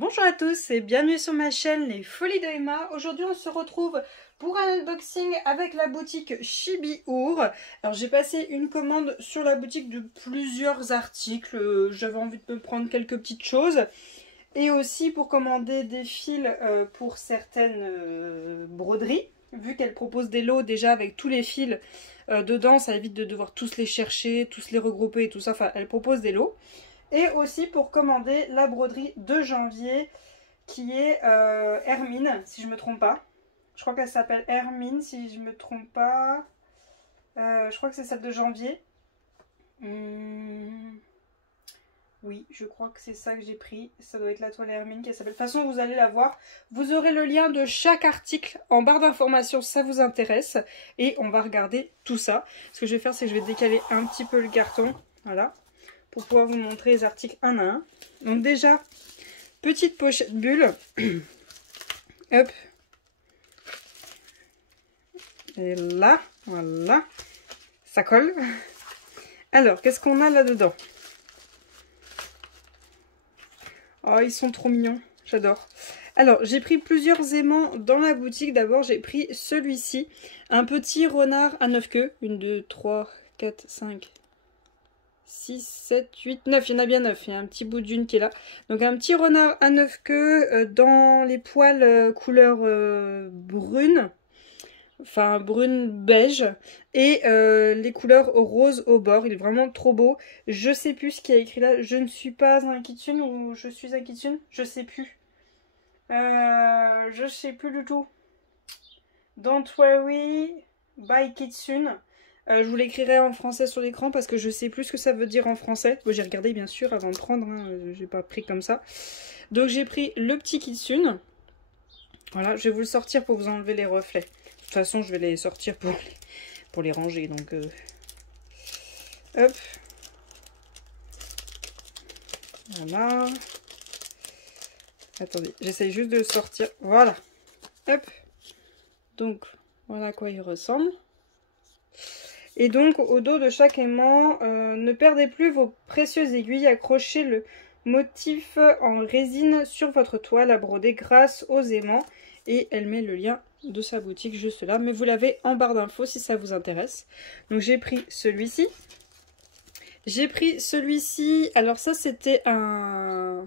Bonjour à tous et bienvenue sur ma chaîne Les Folies de Emma. Aujourd'hui on se retrouve pour un unboxing avec la boutique Chibi-Our. Alors j'ai passé une commande sur la boutique de plusieurs articles, j'avais envie de me prendre quelques petites choses. Et aussi pour commander des fils pour certaines broderies. Vu qu'elle propose des lots déjà avec tous les fils dedans, ça évite de devoir tous les chercher, tous les regrouper et tout ça. Enfin, elle propose des lots. Et aussi pour commander la broderie de janvier qui est Hermine, si je ne me trompe pas. Je crois qu'elle s'appelle Hermine, si je ne me trompe pas. Je crois que c'est celle de janvier. Oui, je crois que c'est ça que j'ai pris. Ça doit être la toile Hermine qui s'appelle. De toute façon, vous allez la voir. Vous aurez le lien de chaque article en barre d'informations si ça vous intéresse. Et on va regarder tout ça. Ce que je vais faire, c'est que je vais décaler un petit peu le carton. Voilà. Pour pouvoir vous montrer les articles un à un. Donc déjà, petite pochette bulle. Hop. Et là, voilà. Ça colle. Alors, qu'est-ce qu'on a là-dedans? Oh, ils sont trop mignons. J'adore. Alors, j'ai pris plusieurs aimants dans la boutique. D'abord, j'ai pris celui-ci. Un petit renard à 9 queues. 1, 2, 3, 4, 5... 6, 7, 8, 9, il y en a bien 9, il y a un petit bout d'une qui est là. Donc un petit renard à 9 queues dans les poils couleur brune, enfin brune beige, et les couleurs rose au bord. Il est vraiment trop beau. Je sais plus ce qu'il y a écrit là, je ne suis pas un kitsune ou je suis un kitsune, je sais plus. Je sais plus du tout. Don't worry, by kitsune. Je vous l'écrirai en français sur l'écran parce que je sais plus ce que ça veut dire en français. Bon, j'ai regardé bien sûr avant de prendre, hein, j'ai pas pris comme ça. Donc j'ai pris le petit kitsune. Voilà, je vais vous le sortir pour vous enlever les reflets. De toute façon, je vais les sortir pour les ranger. Donc, hop. Voilà. Attendez, j'essaye juste de le sortir. Voilà. Hop. Donc, voilà à quoi il ressemble. Et donc, au dos de chaque aimant, ne perdez plus vos précieuses aiguilles. Accrochez le motif en résine sur votre toile à broder grâce aux aimants. Et elle met le lien de sa boutique juste là. Mais vous l'avez en barre d'infos si ça vous intéresse. Donc, j'ai pris celui-ci. J'ai pris celui-ci. Alors ça, c'était un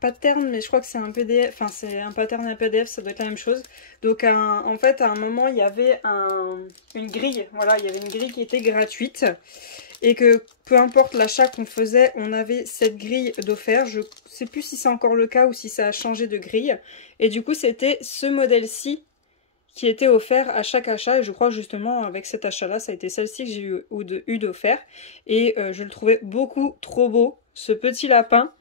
pattern, mais je crois que c'est un PDF, enfin c'est un pattern et un PDF, ça doit être la même chose. Donc en fait à un moment il y avait une grille, voilà, il y avait une grille qui était gratuite et que peu importe l'achat qu'on faisait, on avait cette grille d'offert. Je sais plus si c'est encore le cas ou si ça a changé de grille. Et du coup c'était ce modèle-ci qui était offert à chaque achat, et je crois justement avec cet achat-là, ça a été celle-ci que j'ai eu d'offert. Et je le trouvais beaucoup trop beau, ce petit lapin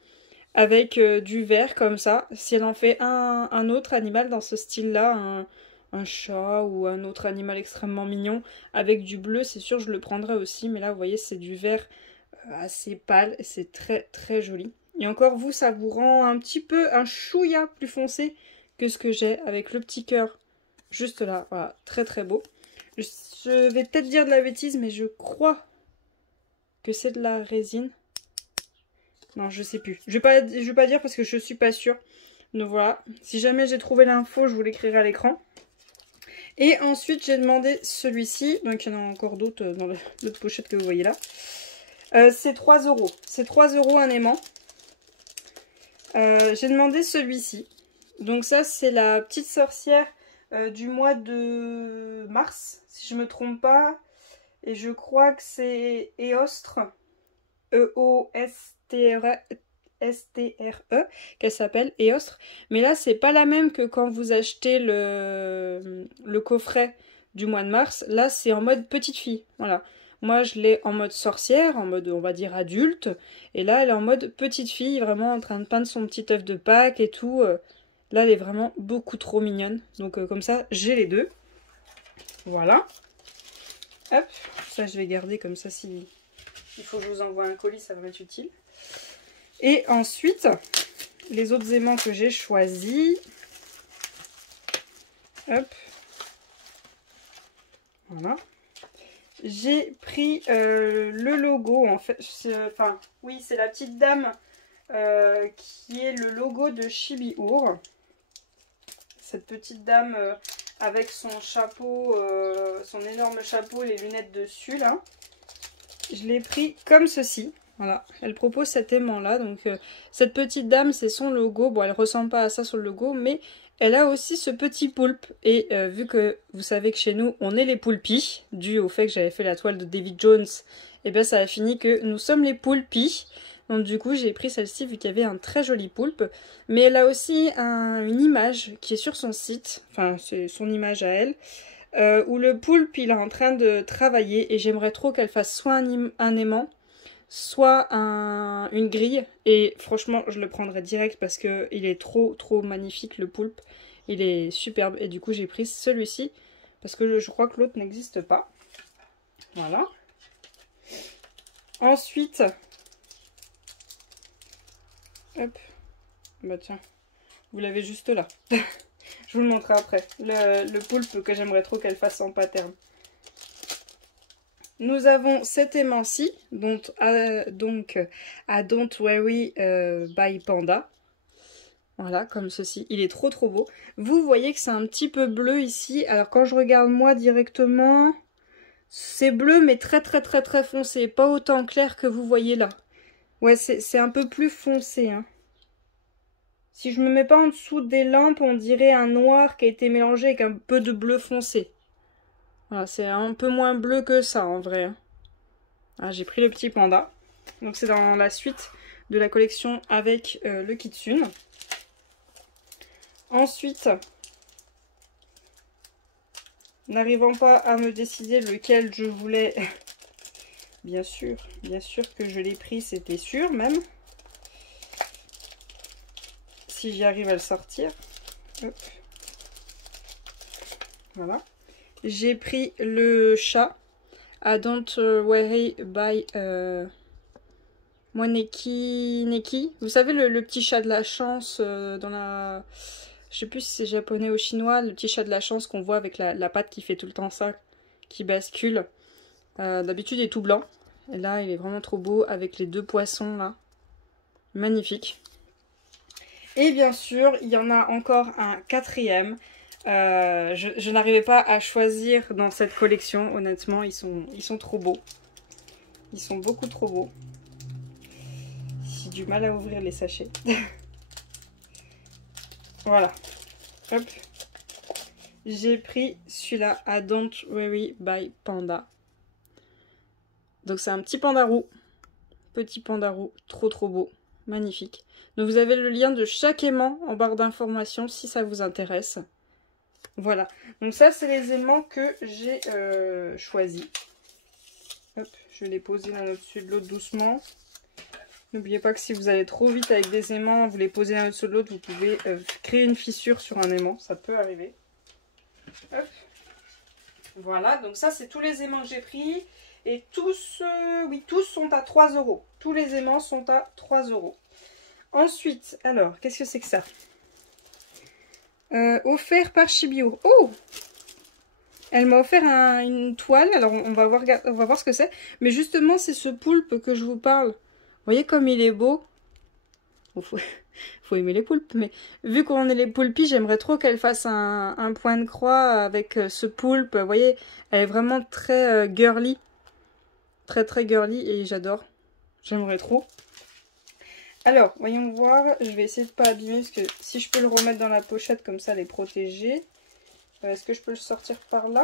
avec du vert comme ça. Si elle en fait un autre animal dans ce style-là, un chat ou un autre animal extrêmement mignon, avec du bleu, c'est sûr je le prendrais aussi. Mais là, vous voyez, c'est du vert assez pâle et c'est très très joli. Et encore, vous, ça vous rend un petit peu un chouïa plus foncé que ce que j'ai avec le petit cœur juste là. Voilà, très très beau. Je vais peut-être dire de la bêtise, mais je crois que c'est de la résine. Non, je sais plus. Je vais pas dire parce que je suis pas sûre. Donc voilà. Si jamais j'ai trouvé l'info, je vous l'écrirai à l'écran. Et ensuite, j'ai demandé celui-ci. Donc il y en a encore d'autres dans l'autre pochette que vous voyez là. C'est 3 €. C'est 3 € un aimant. J'ai demandé celui-ci. Donc ça, c'est la petite sorcière du mois de mars, si je me trompe pas. Et je crois que c'est Eostre. E-O-S-T-R-E, qu'elle s'appelle Eostre. Mais là, c'est pas la même que quand vous achetez le coffret du mois de mars. Là, c'est en mode petite fille. Voilà. Moi, je l'ai en mode sorcière, en mode, on va dire, adulte. Et là, elle est en mode petite fille, vraiment en train de peindre son petit œuf de Pâques et tout. Là, elle est vraiment beaucoup trop mignonne. Donc, comme ça, j'ai les deux. Voilà. Hop. Ça, je vais garder comme ça si il faut que je vous envoie un colis, ça va être utile. Et ensuite, les autres aimants que j'ai choisis. Hop. Voilà. J'ai pris le logo, en fait. Enfin, oui, c'est la petite dame qui est le logo de Chibi-Ur. Cette petite dame avec son chapeau, son énorme chapeau et les lunettes dessus là. Je l'ai pris comme ceci. Voilà, elle propose cet aimant là. Donc cette petite dame, c'est son logo. Bon, elle ressemble pas à ça sur le logo, mais elle a aussi ce petit poulpe. Et vu que vous savez que chez nous, on est les poulpis, dû au fait que j'avais fait la toile de David Jones, et bien ça a fini que nous sommes les poulpis. Donc du coup, j'ai pris celle-ci vu qu'il y avait un très joli poulpe. Mais elle a aussi une image qui est sur son site. Enfin, c'est son image à elle. Où le poulpe, il est en train de travailler. Et j'aimerais trop qu'elle fasse soit un aimant, soit une grille. Et franchement, je le prendrai direct parce qu'il est trop magnifique, le poulpe. Il est superbe. Et du coup, j'ai pris celui-ci. Parce que je crois que l'autre n'existe pas. Voilà. Ensuite... Hop, bah tiens, vous l'avez juste là. Je vous le montrerai après. Le poulpe que j'aimerais trop qu'elle fasse en pattern. Nous avons cet aimant-ci, donc à Don't Worry by Panda. Voilà, comme ceci. Il est trop beau. Vous voyez que c'est un petit peu bleu ici. Alors quand je regarde moi directement, c'est bleu mais très foncé. Pas autant clair que vous voyez là. Ouais, c'est un peu plus foncé. Hein. Si je me mets pas en dessous des lampes, on dirait un noir qui a été mélangé avec un peu de bleu foncé. Voilà, c'est un peu moins bleu que ça en vrai. Hein. Ah, j'ai pris le petit panda. Donc c'est dans la suite de la collection avec le kitsune. Ensuite, n'arrivant pas à me décider lequel je voulais... Bien sûr que je l'ai pris, c'était sûr même. Si j'y arrive à le sortir. Hop. Voilà. J'ai pris le chat à Don't Worry by Neki. Vous savez le petit chat de la chance dans la... Je sais plus si c'est japonais ou chinois. Le petit chat de la chance qu'on voit avec la patte qui fait tout le temps ça. Qui bascule. D'habitude il est tout blanc. Et là, il est vraiment trop beau avec les deux poissons là. Magnifique. Et bien sûr, il y en a encore un quatrième. Je n'arrivais pas à choisir dans cette collection. Honnêtement, ils sont trop beaux. Ils sont beaucoup trop beaux. J'ai du mal à ouvrir les sachets. Voilà. Hop. J'ai pris celui-là à Don't Worry by Panda. Donc c'est un petit panda roux. Petit panda roux, trop beau, magnifique. Donc vous avez le lien de chaque aimant en barre d'informations si ça vous intéresse. Voilà, donc ça c'est les aimants que j'ai choisis. Hop, je vais les poser l'un au-dessus de l'autre doucement. N'oubliez pas que si vous allez trop vite avec des aimants, vous les posez l'un au-dessus de l'autre, vous pouvez créer une fissure sur un aimant, ça peut arriver. Hop. Voilà, donc ça c'est tous les aimants que j'ai pris. Et tous, oui, tous sont à 3 €. Tous les aimants sont à 3 €. Ensuite, alors, qu'est-ce que c'est que ça? Offert par Chibi-Ur. Oh! Elle m'a offert une toile. Alors, on va voir ce que c'est. Mais justement, c'est ce poulpe que je vous parle. Vous voyez comme il est beau? Oh, faut aimer les poulpes. Mais vu qu'on est les poulpis, j'aimerais trop qu'elle fasse un point de croix avec ce poulpe. Vous voyez, elle est vraiment très girly. Très girly et j'adore. J'aimerais trop. Alors, voyons voir. Je vais essayer de pas abîmer parce que si je peux le remettre dans la pochette comme ça, elle est protégée. Est-ce que je peux le sortir par là?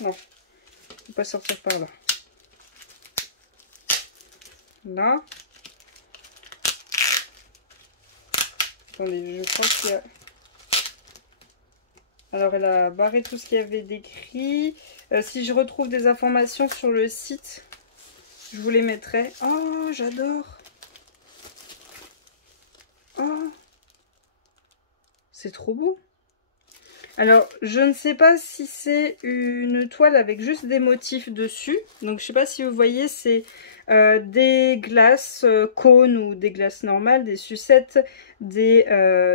Non. Je ne peux pas sortir par là. Là. Attendez, je crois qu'il y a... Alors, elle a barré tout ce qu'il y avait d'écrit. Si je retrouve des informations sur le site... Je vous les mettrai. Oh, j'adore. Oh. C'est trop beau. Alors, je ne sais pas si c'est une toile avec juste des motifs dessus. Donc, je ne sais pas si vous voyez, c'est des glaces cônes ou des glaces normales, des sucettes, des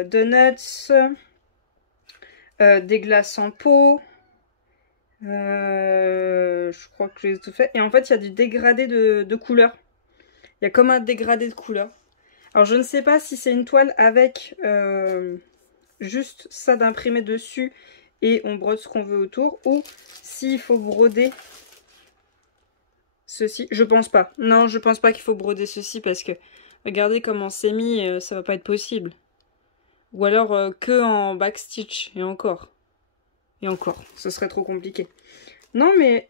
donuts, des glaces en pot. Je crois que j'ai tout fait. Et en fait, il y a du dégradé de couleurs. Il y a comme un dégradé de couleurs. Alors je ne sais pas si c'est une toile avec juste ça d'imprimé dessus et on brode ce qu'on veut autour, ou s'il faut broder ceci. Je pense pas. Non, je pense pas qu'il faut broder ceci parce que regardez comment c'est mis, ça va pas être possible. Ou alors que en backstitch, et encore. Et encore, ce serait trop compliqué. Non mais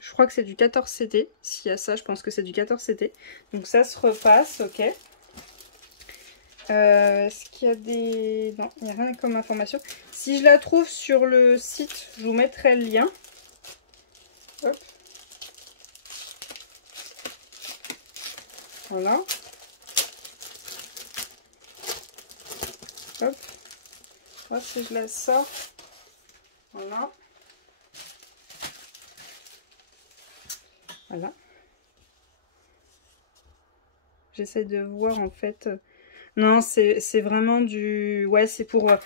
je crois que c'est du 14 CT. S'il y a ça, je pense que c'est du 14 CT. Donc ça se repasse, ok. Est-ce qu'il y a des... Non, il n'y a rien comme information. Si je la trouve sur le site, je vous mettrai le lien. Hop. Voilà. Hop. Là, si je la sors. Voilà. Voilà. J'essaie de voir en fait... Non, c'est vraiment du... Ouais, c'est pour un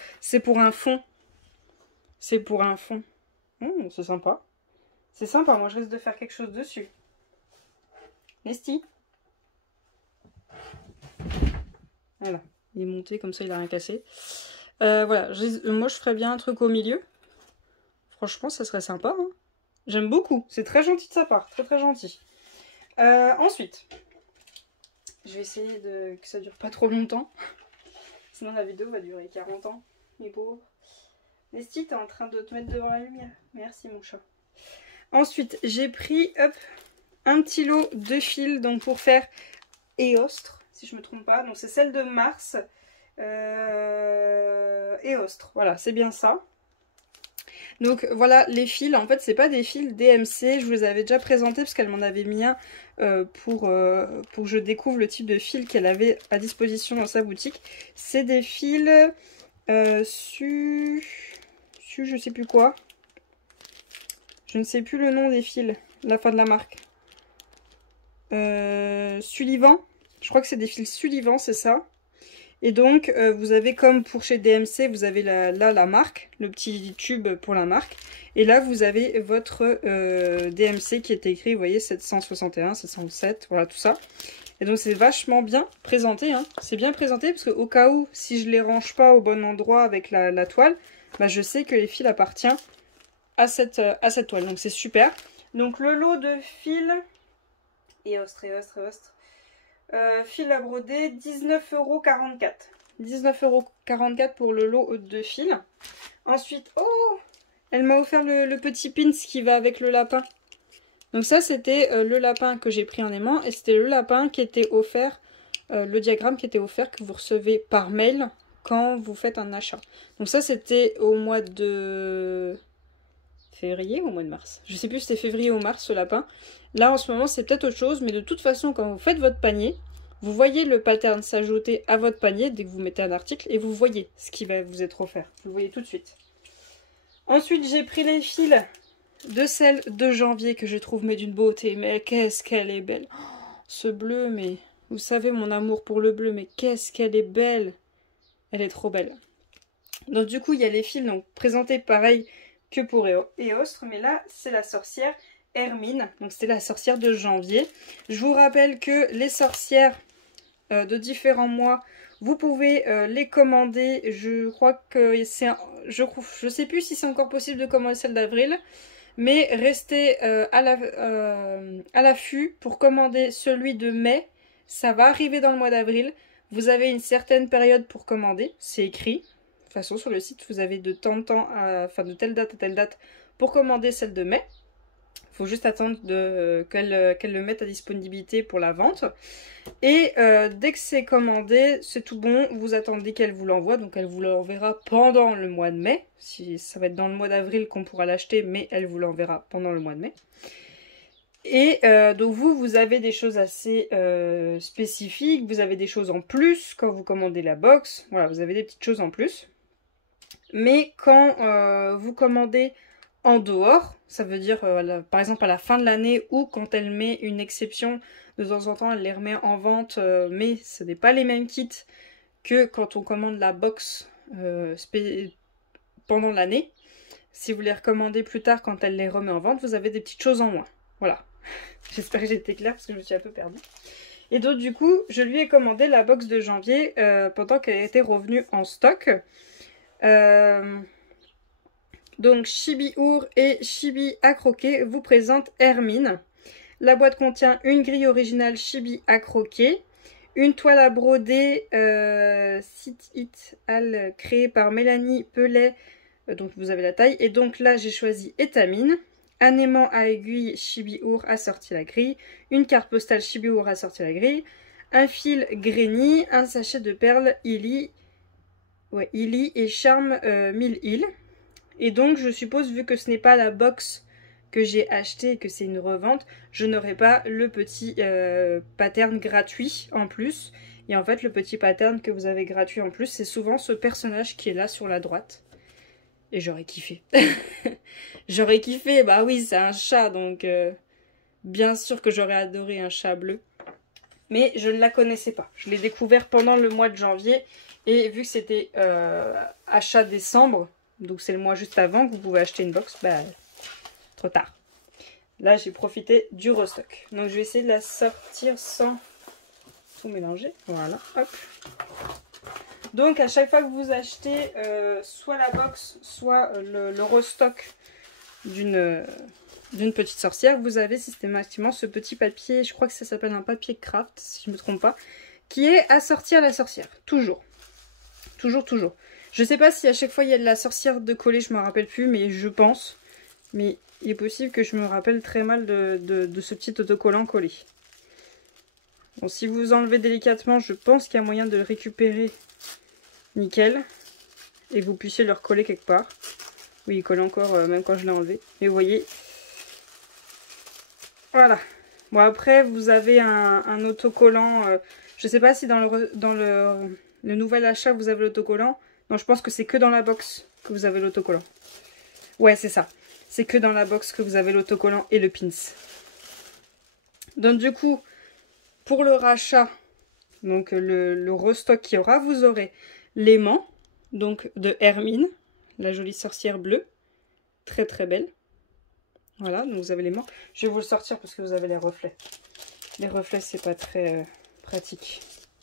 fond. C'est pour un fond. C'est sympa. C'est sympa, moi je risque de faire quelque chose dessus. Nesty. Voilà, il est monté comme ça, il a rien cassé. Voilà, moi je ferais bien un truc au milieu. Franchement, ça serait sympa. Hein. J'aime beaucoup, c'est très gentil de sa part, très très gentil. Ensuite... Je vais essayer que ça dure pas trop longtemps. Sinon la vidéo va durer 40 ans. Mais pauvre. Nesty, t'es en train de te mettre devant la lumière. Merci mon chat. Ensuite, j'ai pris hop, un petit lot de fils donc pour faire Éostre, si je me trompe pas. Donc c'est celle de Mars. Éostre. Voilà, c'est bien ça. Donc voilà les fils, en fait c'est pas des fils DMC, je vous les avais déjà présentés parce qu'elle m'en avait mis un pour que je découvre le type de fil qu'elle avait à disposition dans sa boutique. C'est des fils je sais plus quoi, je ne sais plus le nom des fils, la fin de la marque. Sullivan, je crois que c'est des fils Sullivan, c'est ça. Et donc, vous avez comme pour chez DMC, vous avez là la marque, le petit tube pour la marque. Et là, vous avez votre DMC qui est écrit, vous voyez, 761, 707, voilà tout ça. Et donc, c'est vachement bien présenté. Hein. C'est bien présenté parce qu'au cas où, si je les range pas au bon endroit avec la toile, bah, je sais que les fils appartiennent à cette toile. Donc, c'est super. Donc, le lot de fils... Éostre. Fil à broder, 19,44 €. 19,44 € pour le lot de fils. Ensuite, oh, elle m'a offert le petit pins qui va avec le lapin. Donc ça, c'était le lapin que j'ai pris en aimant. Et c'était le lapin qui était offert, le diagramme qui était offert, que vous recevez par mail quand vous faites un achat. Donc ça, c'était au mois de... février ou au mois de mars. Je sais plus si c'était février ou mars ce lapin. Là en ce moment c'est peut-être autre chose, mais de toute façon quand vous faites votre panier, vous voyez le pattern s'ajouter à votre panier dès que vous mettez un article et vous voyez ce qui va vous être offert. Vous le voyez tout de suite. Ensuite j'ai pris les fils de celle de janvier que je trouve mais d'une beauté. Mais qu'est-ce qu'elle est belle. Oh, ce bleu, mais vous savez mon amour pour le bleu, mais qu'est-ce qu'elle est belle. Elle est trop belle. Donc du coup il y a les fils donc présentés pareil que pour Éostre, mais là c'est la sorcière Hermine, donc c'était la sorcière de janvier. Je vous rappelle que les sorcières de différents mois, vous pouvez les commander. Je crois que c'est... Je sais plus si c'est encore possible de commander celle d'avril, mais restez à l'affût pour commander celui de mai. Ça va arriver dans le mois d'avril. Vous avez une certaine période pour commander, c'est écrit. De toute façon, sur le site, vous avez de temps en temps, enfin de telle date à telle date, pour commander celle de mai. Il faut juste attendre qu'elle le mette à disponibilité pour la vente. Et dès que c'est commandé, c'est tout bon. Vous attendez qu'elle vous l'envoie. Donc elle vous l'enverra pendant le mois de mai. Si, ça va être dans le mois d'avril qu'on pourra l'acheter, mais elle vous l'enverra pendant le mois de mai. Et donc vous avez des choses assez spécifiques. Vous avez des choses en plus quand vous commandez la box. Voilà, vous avez des petites choses en plus. Mais quand vous commandez en dehors, ça veut dire par exemple à la fin de l'année ou quand elle met une exception, de temps en temps elle les remet en vente, mais ce n'est pas les mêmes kits que quand on commande la box pendant l'année. Si vous les recommandez plus tard quand elle les remet en vente, vous avez des petites choses en moins. Voilà, j'espère que j'ai été claire parce que je me suis un peu perdue. Et donc du coup, je lui ai commandé la box de janvier pendant qu'elle était revenue en stock. Donc Chibi Our et Chibi à croquer vous présentent Hermine. La boîte contient une grille originale Chibi à croquer, une toile à broder Sit It Al créée par Mélanie Pellet, donc vous avez la taille. Et donc là j'ai choisi Étamine. Un aimant à aiguille Chibi Our assorti à la grille, une carte postale Chibi Our assortie à la grille, un fil Granny, un sachet de perles Illy, Illy et Charme 1000 îles. Et donc je suppose, vu que ce n'est pas la box que j'ai acheté et que c'est une revente, je n'aurai pas le petit pattern gratuit en plus. Et en fait le petit pattern que vous avez gratuit en plus, c'est souvent ce personnage qui est là sur la droite. Et j'aurais kiffé. J'aurais kiffé, bah oui, c'est un chat, donc bien sûr que j'aurais adoré un chat bleu. Mais je ne la connaissais pas. Je l'ai découvert pendant le mois de janvier. Et vu que c'était achat décembre, donc c'est le mois juste avant que vous pouvez acheter une box, bah trop tard. Là, j'ai profité du restock. Donc je vais essayer de la sortir sans tout mélanger. Voilà, hop. Donc à chaque fois que vous achetez soit la box, soit le restock d'une petite sorcière, vous avez systématiquement ce petit papier, je crois que ça s'appelle un papier craft, si je ne me trompe pas, qui est assorti à la sorcière. Toujours. Toujours, toujours. Je sais pas si à chaque fois il y a de la sorcière de coller, je me rappelle plus, mais je pense. Mais il est possible que je me rappelle très mal de ce petit autocollant collé. Bon, si vous enlevez délicatement, je pense qu'il y a moyen de le récupérer nickel. Et que vous puissiez le recoller quelque part. Oui, il colle encore même quand je l'ai enlevé. Mais vous voyez. Voilà. Bon, après, vous avez un autocollant. Je sais pas si dans le nouvel achat, vous avez l'autocollant. Non, je pense que c'est que dans la box que vous avez l'autocollant. Ouais, c'est ça. C'est que dans la box que vous avez l'autocollant et le pins. Donc du coup, pour le rachat, donc le restock qu'il y aura, vous aurez l'aimant, donc de Hermine, la jolie sorcière bleue. Très très belle. Voilà, donc vous avez l'aimant. Je vais vous le sortir parce que vous avez les reflets. Les reflets, c'est pas très pratique.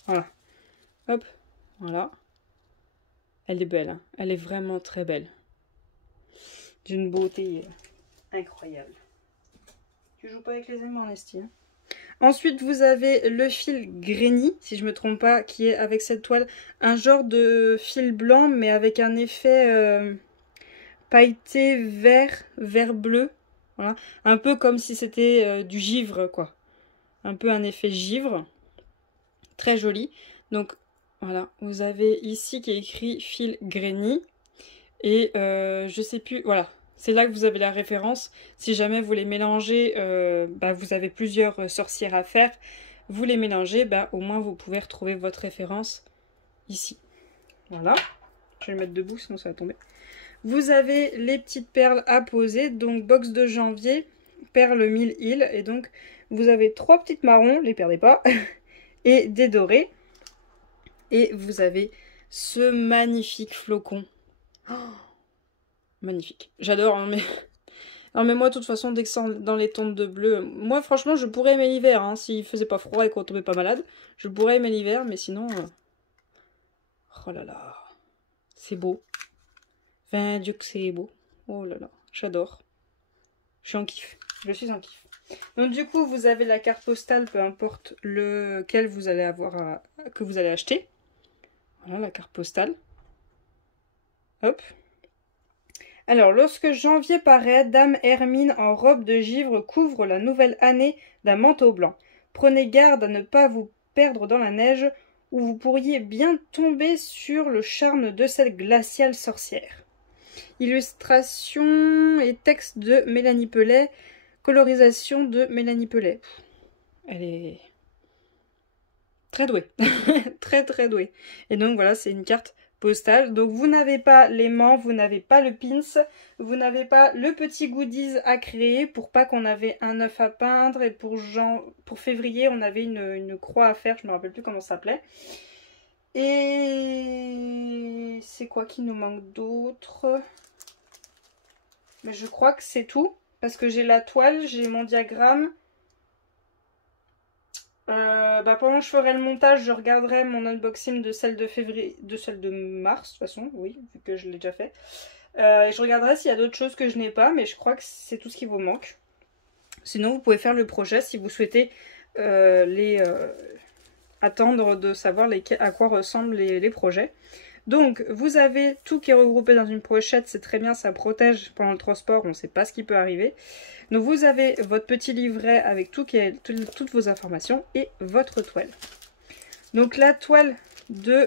Voilà. Hop, voilà. Elle est belle, hein. Elle est vraiment très belle. D'une beauté incroyable. Tu joues pas avec les aimants, Nesty, hein. Ensuite, vous avez le fil Granny, si je me trompe pas, qui est avec cette toile. Un genre de fil blanc, mais avec un effet pailleté vert bleu. Voilà. Un peu comme si c'était du givre, quoi. Un peu un effet givre. Très joli. Donc, voilà. Vous avez ici qui est écrit fil Granny. Et je sais plus, voilà, c'est là que vous avez la référence. Si jamais vous les mélangez, vous avez plusieurs sorcières à faire. Vous les mélangez, au moins vous pouvez retrouver votre référence ici. Voilà, je vais le mettre debout sinon ça va tomber. Vous avez les petites perles à poser, donc box de janvier, perles 1000 îles. Et donc vous avez 3 petites marrons, les perdez pas, et des dorés. Et vous avez ce magnifique flocon. Oh, magnifique. J'adore, hein, mais... Non, mais moi, de toute façon, dès que c'est dans les tons de bleu... Moi, franchement, je pourrais aimer l'hiver, hein, s'il faisait pas froid et qu'on tombait pas malade. Je pourrais aimer l'hiver, mais sinon... Oh là là. C'est beau. Enfin, Dieu que c'est beau. Oh là là, j'adore. Je suis en kiff. Je suis en kiff. Donc, du coup, vous avez la carte postale, peu importe lequel vous allez avoir que vous allez acheter. Voilà, la carte postale. Hop. Alors, lorsque janvier paraît, Dame Hermine en robe de givre couvre la nouvelle année d'un manteau blanc. Prenez garde à ne pas vous perdre dans la neige où vous pourriez bien tomber sur le charme de cette glaciale sorcière. Illustration et texte de Mélanie Pellet, colorisation de Mélanie Pellet. Elle est très douée, très très douée. Et donc voilà, c'est une carte postale. Donc vous n'avez pas l'aimant, vous n'avez pas le pins, vous n'avez pas le petit goodies à créer pour pas qu'on avait un œuf à peindre. Et pour février, on avait une croix à faire, je me rappelle plus comment ça s'appelait. Et c'est quoi qui nous manque d'autre? Mais je crois que c'est tout. Parce que j'ai la toile, j'ai mon diagramme. Pendant que je ferai le montage, je regarderai mon unboxing de celle de février, de celle de mars, de toute façon, oui, vu que je l'ai déjà fait. Et je regarderai s'il y a d'autres choses que je n'ai pas, mais je crois que c'est tout ce qui vous manque. Sinon, vous pouvez faire le projet si vous souhaitez attendre de savoir à quoi ressemblent les projets. Donc, vous avez tout qui est regroupé dans une pochette, c'est très bien, ça protège pendant le transport, on ne sait pas ce qui peut arriver. Donc, vous avez votre petit livret avec toutes vos informations et votre toile. Donc, la toile de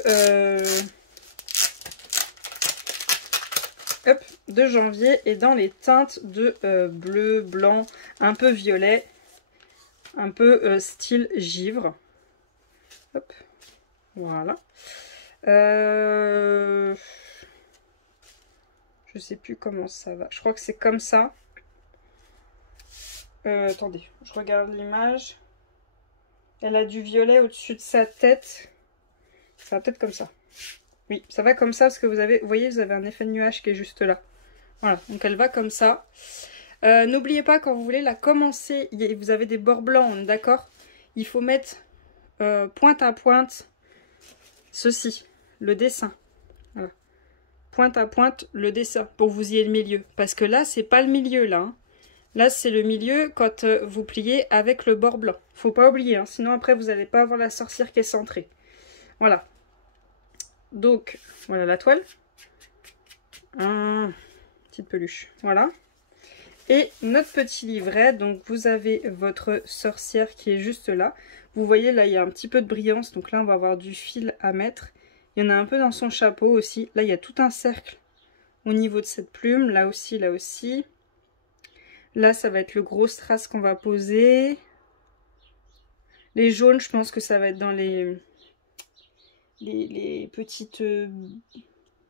janvier est dans les teintes de bleu, blanc, un peu violet, un peu style givre. Hop, voilà. Je sais plus comment ça va. Je crois que c'est comme ça. Attendez, je regarde l'image. Elle a du violet au-dessus de sa tête. Ça va peut-être comme ça. Oui, ça va comme ça parce que vous voyez, vous avez un effet de nuage qui est juste là. Voilà, donc elle va comme ça. N'oubliez pas, quand vous voulez la commencer, vous avez des bords blancs, on est d'accord? Il faut mettre pointe à pointe ceci, le dessin. Voilà. Pointe à pointe le dessin pour que vous ayez le milieu. Parce que là, c'est pas le milieu là. Hein. Là, c'est le milieu quand vous pliez avec le bord blanc. Faut pas oublier, hein, sinon après vous n'allez pas avoir la sorcière qui est centrée. Voilà. Donc, voilà la toile. Petite peluche. Voilà. Et notre petit livret. Donc, vous avez votre sorcière qui est juste là. Vous voyez, là, il y a un petit peu de brillance. Donc là, on va avoir du fil à mettre. Il y en a un peu dans son chapeau aussi. Là, il y a tout un cercle au niveau de cette plume. Là aussi, là aussi. Là, ça va être le gros strass qu'on va poser. Les jaunes, je pense que ça va être dans les petites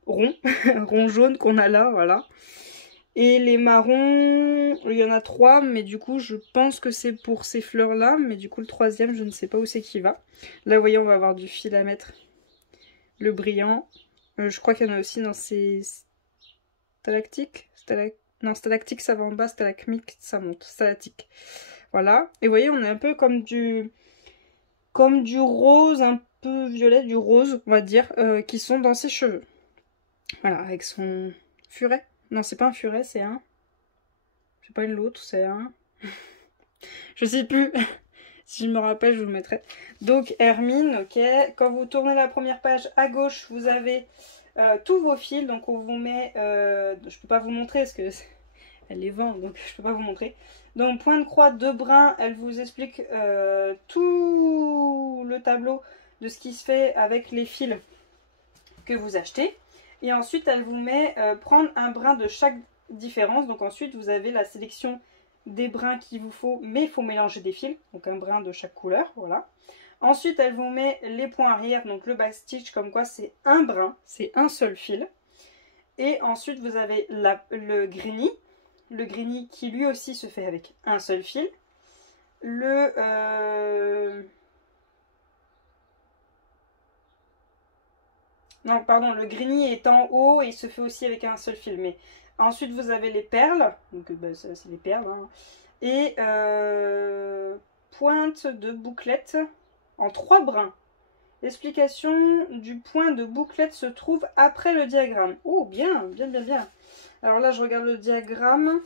ronds, ronds jaunes qu'on a là, voilà. Et les marrons, il y en a 3, mais du coup, je pense que c'est pour ces fleurs-là. Mais du coup, le troisième, je ne sais pas où c'est qui va. Là, vous voyez, on va avoir du fil à mettre. Le brillant. Je crois qu'il y en a aussi dans ces stalactiques. Non, stalactique, ça va en bas. Stalagmique, ça monte. Stalactique. Voilà. Et vous voyez, on est un peu comme du rose, un peu violet, du rose, on va dire, qui sont dans ses cheveux. Voilà, avec son furet. Non, c'est pas un furet, c'est un... C'est pas une l'autre, c'est un... Je sais plus. Si je me rappelle, je vous le mettrai. Donc, Hermine, ok. Quand vous tournez la première page, à gauche, vous avez tous vos fils. Donc, on vous met... je peux pas vous montrer parce que elle les vend, donc je peux pas vous montrer. Donc, point de croix, 2 brins. Elle vous explique tout le tableau de ce qui se fait avec les fils que vous achetez. Et ensuite, elle vous met prendre un brin de chaque différence. Donc, ensuite, vous avez la sélection des brins qu'il vous faut, mais il faut mélanger des fils, donc un brin de chaque couleur, voilà. Ensuite, elle vous met les points arrière, donc le backstitch, comme quoi c'est un brin, c'est un seul fil. Et ensuite, vous avez le grini qui lui aussi se fait avec un seul fil. Non, pardon, le grini est en haut et il se fait aussi avec un seul fil, mais... Ensuite, vous avez les perles, donc c'est les perles, hein. Et pointe de bouclette en 3 brins. L'explication du point de bouclette se trouve après le diagramme. Oh, bien, bien, bien, bien. Alors là, je regarde le diagramme.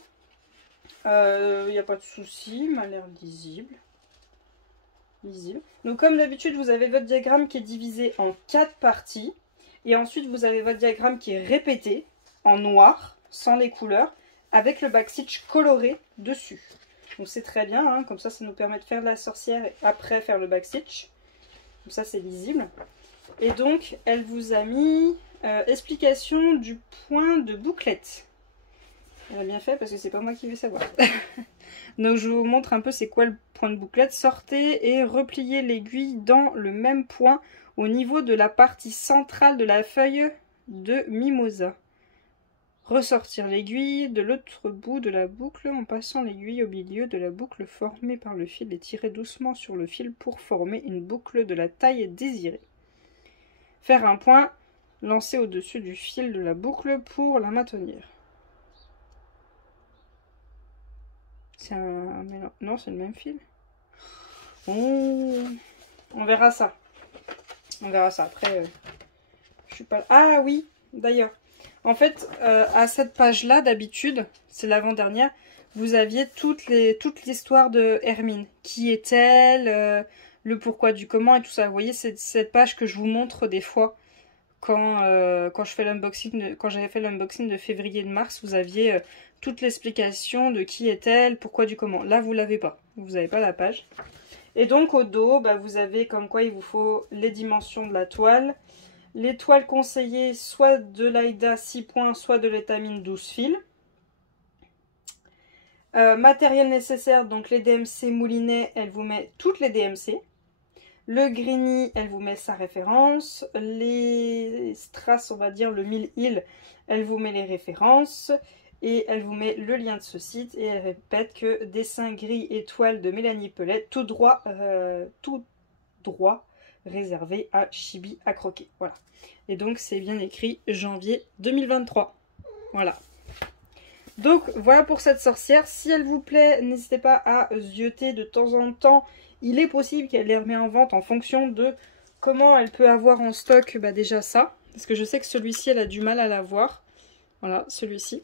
Il n'y a pas de souci, il m'a l'air lisible. Donc comme d'habitude, vous avez votre diagramme qui est divisé en 4 parties. Et ensuite, vous avez votre diagramme qui est répété en noir, sans les couleurs, avec le backstitch coloré dessus. Donc c'est très bien, hein, comme ça nous permet de faire de la sorcière et après faire le backstitch. Comme ça c'est lisible. Et donc elle vous a mis explication du point de bouclette. Elle a bien fait parce que c'est pas moi qui vais savoir. Donc je vous montre un peu c'est quoi le point de bouclette. Sortez et repliez l'aiguille dans le même point au niveau de la partie centrale de la feuille de mimosa. Ressortir l'aiguille de l'autre bout de la boucle en passant l'aiguille au milieu de la boucle formée par le fil et tirer doucement sur le fil pour former une boucle de la taille désirée. Faire un point lancé au-dessus du fil de la boucle pour la maintenir. C'est un mélange. Non, c'est le même fil. On verra ça. On verra ça. Après, je suis pas... Ah oui, d'ailleurs. En fait, à cette page-là, d'habitude, c'est l'avant-dernière, vous aviez toute l'histoire de Hermine. Qui est-elle, le pourquoi du comment et tout ça. Vous voyez, c'est cette page que je vous montre des fois quand je fais l'unboxing, quand j'avais fait l'unboxing de février et de mars, vous aviez toute l'explication de qui est-elle, pourquoi du comment. Là, vous l'avez pas. Vous n'avez pas la page. Et donc, au dos, bah, vous avez comme quoi il vous faut les dimensions de la toile. Les toiles conseillées, soit de l'Aïda 6 points, soit de l'étamine 12 fils. Matériel nécessaire, donc les DMC Moulinet, elle vous met toutes les DMC. Le Grigny, elle vous met sa référence. Les Strass, on va dire, le 1000 Hill, elle vous met les références. Et elle vous met le lien de ce site. Et elle répète que dessin gris étoile de Mélanie Pellet, tout droit réservé à Chibi à croquer. Voilà. Et donc c'est bien écrit janvier 2023. Voilà. Donc voilà pour cette sorcière. Si elle vous plaît, n'hésitez pas à zioter de temps en temps. Il est possible qu'elle les remet en vente en fonction de comment elle peut avoir en stock déjà ça. Parce que je sais que celui-ci, elle a du mal à l'avoir. Voilà, celui-ci.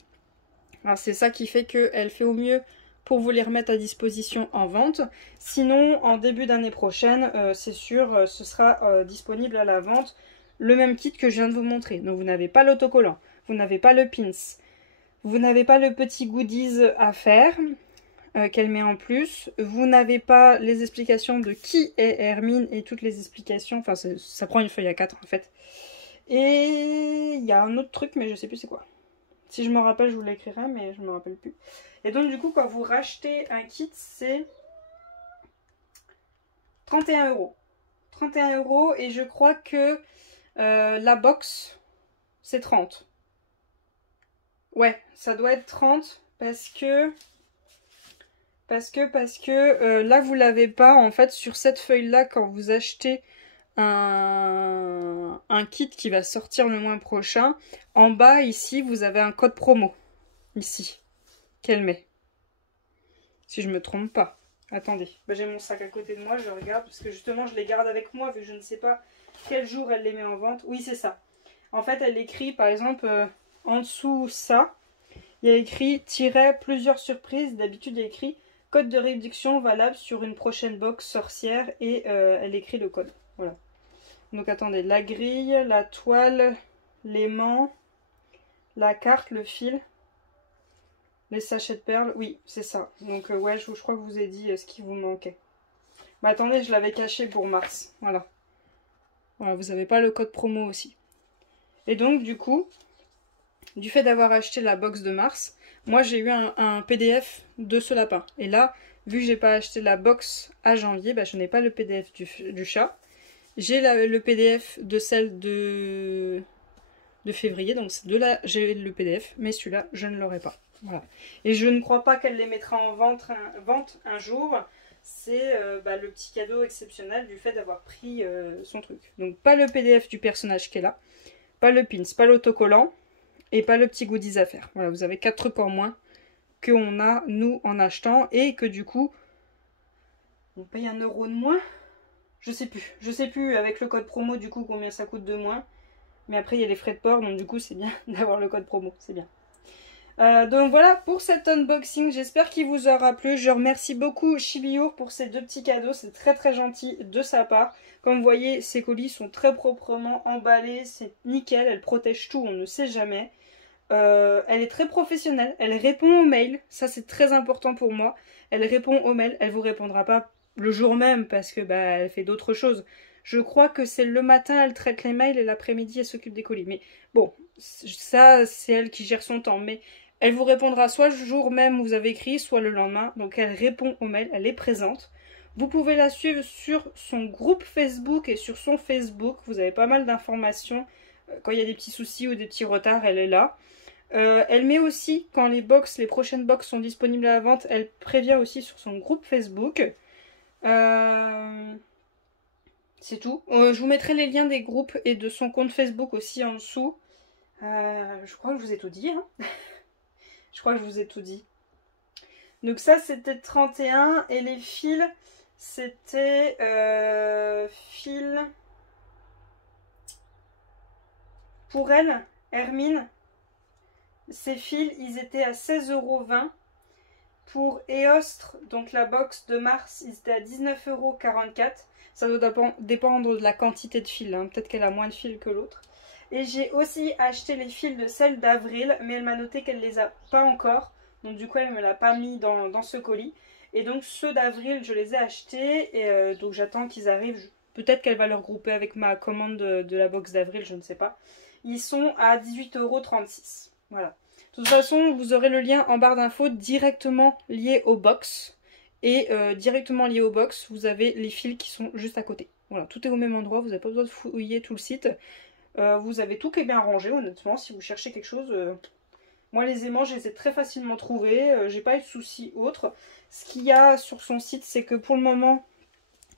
Alors c'est ça qui fait qu'elle fait au mieux pour vous les remettre à disposition en vente. Sinon, en début d'année prochaine, c'est sûr, ce sera disponible à la vente. Le même kit que je viens de vous montrer. Donc vous n'avez pas l'autocollant, vous n'avez pas le pins, vous n'avez pas le petit goodies à faire qu'elle met en plus. Vous n'avez pas les explications de qui est Hermine et toutes les explications. Enfin, ça prend une feuille à 4 en fait. Et il y a un autre truc, mais je sais plus c'est quoi. Si je me rappelle, je vous l'écrirai, mais je me rappelle plus. Et donc, du coup, quand vous rachetez un kit, c'est 31 €. 31 € et je crois que la box, c'est 30. Ouais, ça doit être 30 parce que là, vous l'avez pas. En fait, sur cette feuille-là, quand vous achetez un kit qui va sortir le mois prochain, en bas, ici, vous avez un code promo. Ici. Qu'elle met. Si je me trompe pas. Attendez. J'ai mon sac à côté de moi, je regarde. Parce que justement, je les garde avec moi, vu que je ne sais pas quel jour elle les met en vente. Oui, c'est ça. En fait, elle écrit, par exemple, en dessous, ça. Il y a écrit « plusieurs surprises ». D'habitude, il y a écrit « code de réduction valable sur une prochaine box sorcière ». Et elle écrit le code. Voilà. Donc, attendez. La grille, la toile, l'aimant, la carte, le fil, les sachets de perles. Oui, c'est ça. Donc, ouais, je crois que je vous ai dit ce qui vous manquait. Mais attendez, je l'avais caché pour mars. Voilà. Voilà, vous n'avez pas le code promo aussi. Et donc, du coup, du fait d'avoir acheté la box de mars, moi j'ai eu un PDF de ce lapin. Et là, vu que j'ai pas acheté la box à janvier, je n'ai pas le PDF du chat. J'ai le PDF de celle de février, donc de là j'ai le PDF, mais celui-là je ne l'aurai pas. Voilà. Et je ne crois pas qu'elle les mettra en vente un jour. C'est le petit cadeau exceptionnel du fait d'avoir pris son truc. Donc pas le PDF du personnage qui est là, pas le pins, pas l'autocollant et pas le petit goodies à faire. Voilà, vous avez 4 trucs en moins qu'on a nous en achetant et que du coup on paye 1 € de moins. Je sais plus avec le code promo du coup combien ça coûte de moins. Mais après il y a les frais de port, donc du coup c'est bien d'avoir le code promo, c'est bien. Donc voilà pour cet unboxing, j'espère qu'il vous aura plu. Je remercie beaucoup Chibiyour pour ces 2 petits cadeaux, c'est très très gentil de sa part. Comme vous voyez, ces colis sont très proprement emballés, c'est nickel, elle protège tout, on ne sait jamais. Elle est très professionnelle, elle répond aux mails, ça c'est très important pour moi. Elle répond aux mails, elle vous répondra pas le jour même parce que elle fait d'autres choses. Je crois que c'est le matin, elle traite les mails et l'après-midi, elle s'occupe des colis. Mais bon, ça c'est elle qui gère son temps. Mais elle vous répondra soit le jour même où vous avez écrit, soit le lendemain. Donc elle répond aux mails, elle est présente. Vous pouvez la suivre sur son groupe Facebook et sur son Facebook. Vous avez pas mal d'informations. Quand il y a des petits soucis ou des petits retards, elle est là. Elle met aussi, quand les prochaines box sont disponibles à la vente, elle prévient aussi sur son groupe Facebook. C'est tout. Je vous mettrai les liens des groupes et de son compte Facebook aussi en dessous. Je crois que je vous ai tout dit. Hein. Je crois que je vous ai tout dit. Donc ça, c'était 31. Et les fils, C'était fil pour elle, Hermine. Ces fils, ils étaient à 16,20 €. Pour Eostre, donc la box de mars, ils étaient à 19,44 €. Ça doit dépendre de la quantité de fils, hein. Peut-être qu'elle a moins de fils que l'autre. Et j'ai aussi acheté les fils de celle d'avril, mais elle m'a noté qu'elle les a pas encore. Donc du coup, elle me l'a pas mis dans ce colis. Et donc ceux d'avril, je les ai achetés. Et donc j'attends qu'ils arrivent. Peut-être qu'elle va le regrouper avec ma commande de la box d'avril, je ne sais pas. Ils sont à 18,36 €. Voilà. De toute façon, vous aurez le lien en barre d'infos directement lié au box. Et directement lié au box, vous avez les fils qui sont juste à côté. Voilà, tout est au même endroit, vous n'avez pas besoin de fouiller tout le site. Vous avez tout qui est bien rangé, honnêtement, si vous cherchez quelque chose. Moi, les aimants, je les ai très facilement trouvés. J'ai pas eu de soucis autres. Ce qu'il y a sur son site, c'est que pour le moment,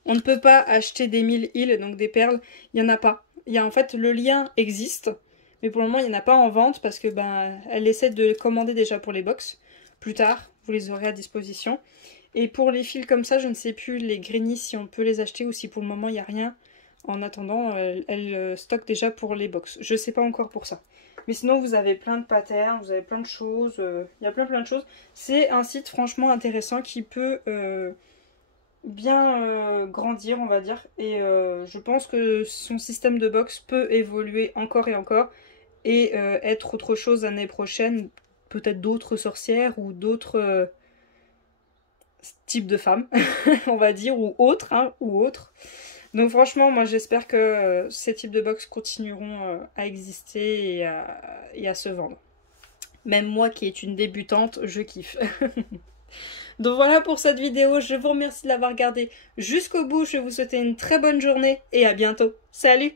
on ne peut pas acheter des 1000 îles, donc des perles. Il n'y en a pas. En fait, le lien existe. Mais pour le moment, il n'y en a pas en vente parce que elle essaie de commander déjà pour les box. Plus tard, vous les aurez à disposition. Et pour les fils comme ça, je ne sais plus, les Granny, si on peut les acheter ou si pour le moment, il n'y a rien. En attendant, elle stocke déjà pour les box. Je ne sais pas encore pour ça. Mais sinon, vous avez plein de patterns, vous avez plein de choses. Il y a plein de choses. C'est un site franchement intéressant qui peut bien grandir, on va dire. Et je pense que son système de box peut évoluer encore et encore. Et être autre chose l'année prochaine, peut-être d'autres sorcières ou d'autres types de femmes, on va dire, ou autres, hein, ou autres. Donc franchement, moi j'espère que ces types de box continueront à exister et à se vendre. Même moi qui est une débutante, je kiffe. Donc voilà pour cette vidéo, je vous remercie de l'avoir regardée jusqu'au bout, je vais vous souhaiter une très bonne journée et à bientôt. Salut!